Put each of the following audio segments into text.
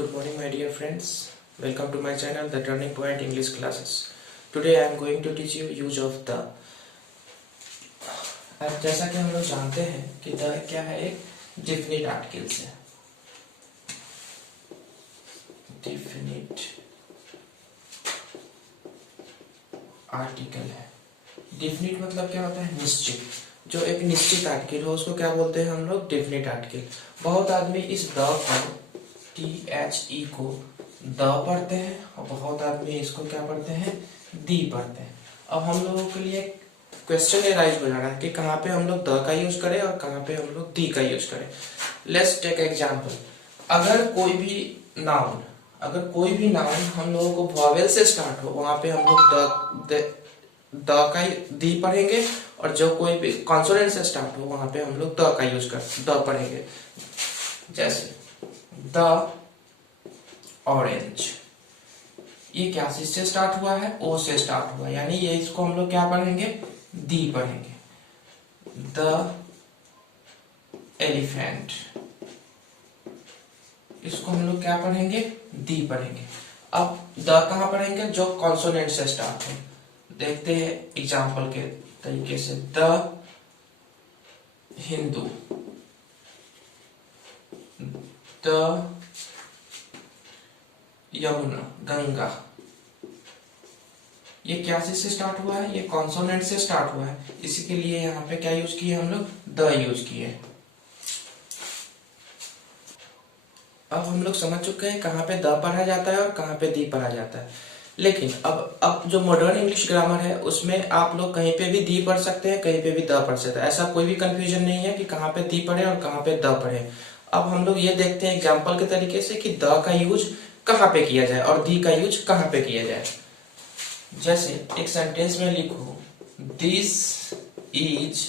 Good morning, my dear friends. Welcome to my channel, The Turning Point English Classes. Today I am going to teach you use of the. अब जैसा कि हम लोग जानते हैं कि the क्या है, एक definite articles है. Definite article है. Definite मतलब क्या होता है? निश्चित. जो एक निश्चित आर्टिकल हो उसको क्या बोलते हैं हम लोग? Definite article. बहुत आदमी इस द को THE को द पढ़ते हैं और बहुत आदमी इसको क्या पढ़ते हैं? दी पढ़ते हैं. अब हम लोगों के लिए क्वेश्चन एराइज हो जा रहा है कि कहाँ पे हम लोग द का यूज करें और कहाँ पे हम लोग दी का यूज करें. Let's take example. अगर कोई भी नाउन हम लोगों को वॉवेल से स्टार्ट हो वहां पे हम लोग द का दी पढ़ेंगे और जो कोई भी कॉन्सोनेंट से स्टार्ट हो वहां पे हम लोग द का यूज द पढ़ेंगे. जैसे द ऑरेंज, ये क्या से स्टार्ट हुआ है? ओ से स्टार्ट हुआ, यानी ये इसको हम लोग क्या पढ़ेंगे? दी पढ़ेंगे. द एलिफेंट, इसको हम लोग क्या पढ़ेंगे? दी पढ़ेंगे. अब द कहां पढ़ेंगे? जो कॉन्सोनेंट से स्टार्ट हो. देखते हैं एग्जाम्पल के तरीके से. द हिंदू, द यमुना, गंगा, ये क्या से स्टार्ट हुआ है? ये कॉन्सोनेंट से स्टार्ट हुआ है, इसी के लिए यहाँ पे क्या यूज किए हम लोग? द यूज किए. अब हम लोग समझ चुके हैं कहाँ पे द पढ़ा जाता है और कहाँ पे दी पढ़ा जाता है. लेकिन अब जो मॉडर्न इंग्लिश ग्रामर है उसमें आप लोग कहीं पे भी दी पढ़ सकते हैं, कहीं पे भी द पढ़ सकते हैं. ऐसा कोई भी कंफ्यूजन नहीं है कि कहाँ पे दी पढ़े और कहाँ पे द पढ़े. अब हम लोग ये देखते हैं एग्जाम्पल के तरीके से कि द का यूज कहाँ पे किया जाए और दी का यूज कहाँ पे किया जाए. जैसे एक सेंटेंस में लिखो, this is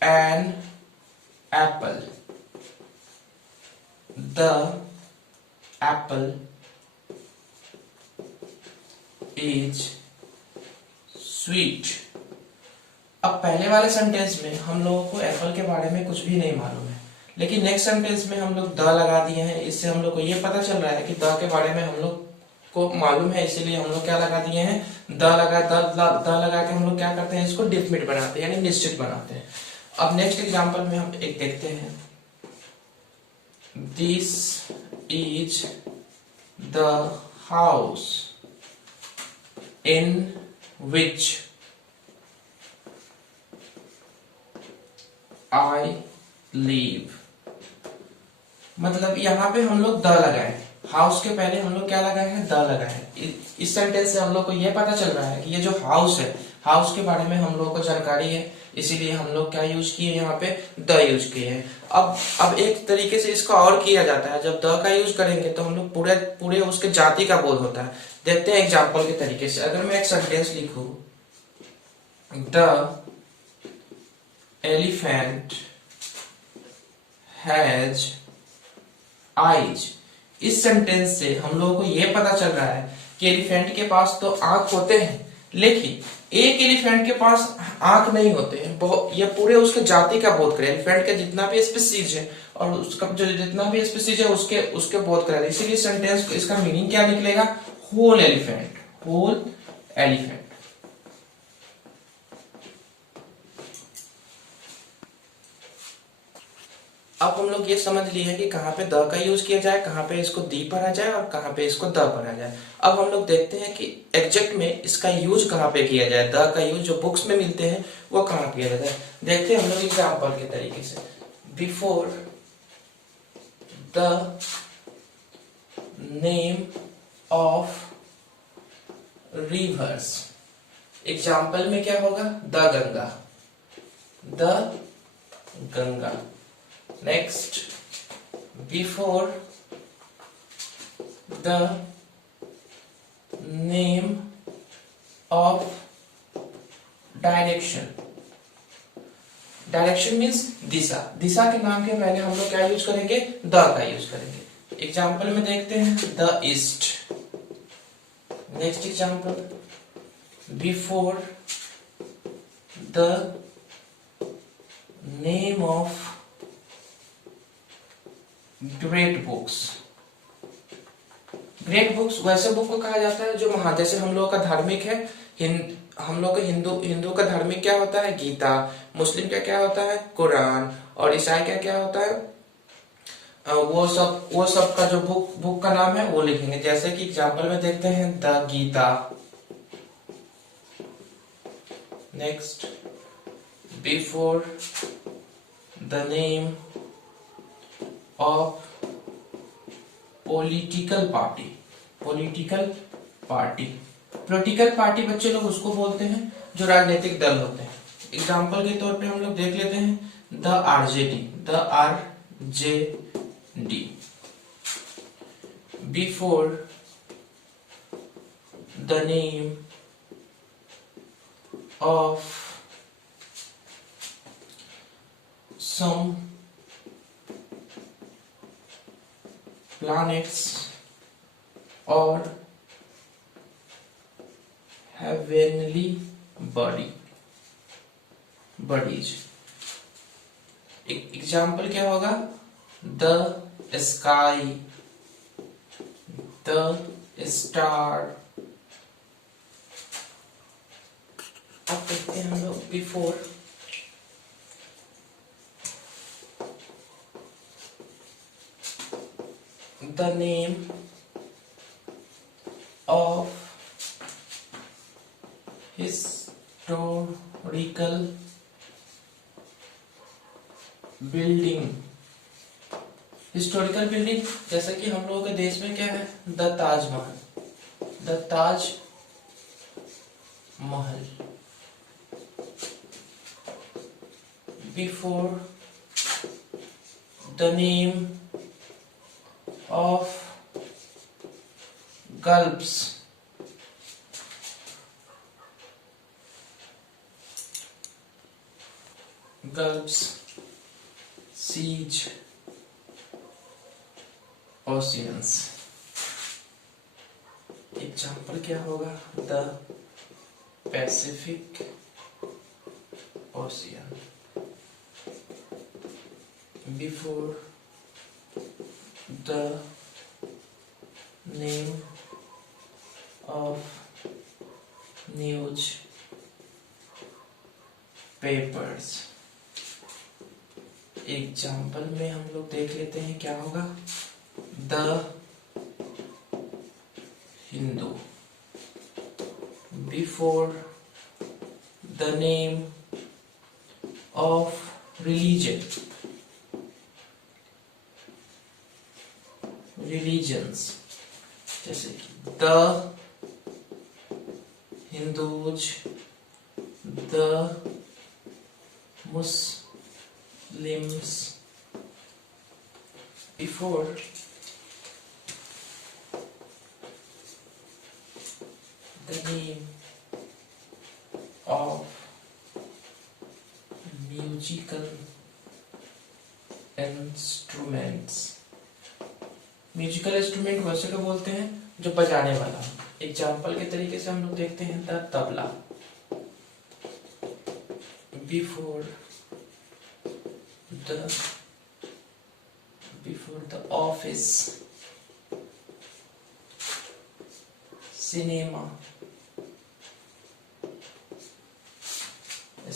an apple, the Apple is sweet. अब पहले वाले सेंटेंस में हम लोगों को एप्पल के बारे में कुछ भी नहीं मालूम है, लेकिन नेक्स्ट सेंटेंस में हम लोग द लगा दिए हैं. इससे हम लोग को ये पता चल रहा है कि द के बारे में हम लोग को मालूम है, इसीलिए हम लोग क्या लगा दिए हैं? द लगा के हम लोग क्या करते हैं? इसको डेफिनेट बनाते हैं, यानी निश्चित बनाते हैं. अब नेक्स्ट एग्जांपल में हम एक देखते हैं. This is the house in which I leave. मतलब यहाँ पे हम लोग द लगाए, हाउस के पहले हम लोग क्या लगाए हैं? द लगाए हैं. इस सेंटेंस से हम लोग को ये पता चल रहा है कि ये जो हाउस है, हाउस के बारे में हम लोग को जानकारी है, इसीलिए हम लोग क्या यूज किए? यहाँ पे द यूज किए हैं. अब एक तरीके से इसका और किया जाता है. जब द का यूज करेंगे तो हम लोग पूरे उसके जाति का बोध होता है. देखते हैं एग्जाम्पल के तरीके से. अगर मैं एक सेंटेंस लिखूं, द एलिफेंट हैज आइज. इस सेंटेंस से हम लोगों को यह पता चल रहा है कि एलिफेंट के पास तो आंख होते हैं, लेकिन एक एलिफेंट के पास आंख नहीं होते हैं. ये पूरे उसके जाति का बोध करे, एलिफेंट का जितना भी स्पीसीज है और उसका जो जितना भी स्पीसीज है उसके बोध करे. इसीलिए सेंटेंस इसका मीनिंग क्या निकलेगा? Whole elephant, whole elephant. अब हम लोग ये समझ लिए हैं कि कहाँ पे द का यूज किया जाए, कहाँ पे इसको दी पढ़ा जाए और कहाँ पे इसको द पढ़ा जाए. अब हम लोग देखते हैं कि एग्जैक्ट में इसका यूज कहाँ पे किया जाए. द का यूज जो बुक्स में मिलते हैं वो कहाँ किया जाता है. देखते हैं हम लोग एग्जाम्पल के तरीके से. Before the name of reverse. Example में क्या होगा? The Ganga, the Ganga. Next, before the name of direction. Direction means दिशा. दिशा के नाम के पहले हम लोग क्या यूज करेंगे? द का यूज करेंगे. एग्जाम्पल में देखते हैं, the east. Next example, before the name of great books. Great books वैसे बुक को कहा जाता है जो जैसे हम लोगों का धार्मिक है, हम लोग का हिंदू का धार्मिक क्या होता है, गीता। मुस्लिम का क्या होता है, कुरान। और ईसाई का क्या होता है, वो सब का जो बुक का नाम है वो लिखेंगे। जैसे कि एग्जांपल में देखते हैं the Gita. Next, before the name of political party. Political party, political party बच्चे लोग उसको बोलते हैं जो राजनीतिक दल होते हैं। एग्जांपल के तौर पे हम लोग देख लेते हैं the RJD. The RJD. Before the name of some planets or heavenly bodies। Example क्या होगा, द स्काई, द स्टार। अब देखते हैं हम लोग before the name of historical building। Historical building जैसे कि हम लोगों के देश में क्या है, the Taj Mahal. The Taj Mahal. Before the name of gulfs। gulfs, seas, oceans। Example क्या होगा, the Pacific ocean. Before the name of news papers। Example में हम लोग देख लेते हैं क्या होगा, the Hindu. Before the name of religion, religions. जैसे कि the Hindus, the Muslims. Before the name of musical instruments. Musical instrument वैसे को बोलते हैं जो बजाने वाला। एग्जाम्पल के तरीके से हम लोग देखते हैं the tabla. Before the office, cinema,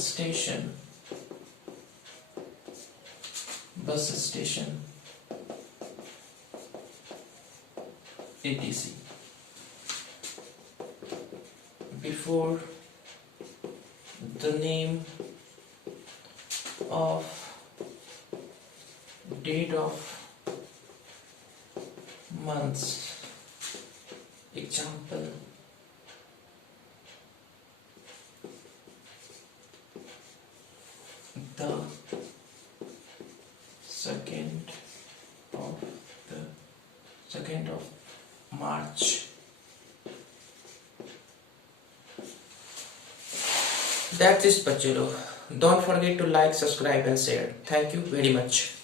station, bus station, etc. Before the name of date of months। Example, the second of March। That's it बच्चे लोग। Don't forget to like, subscribe and share. Thank you very much.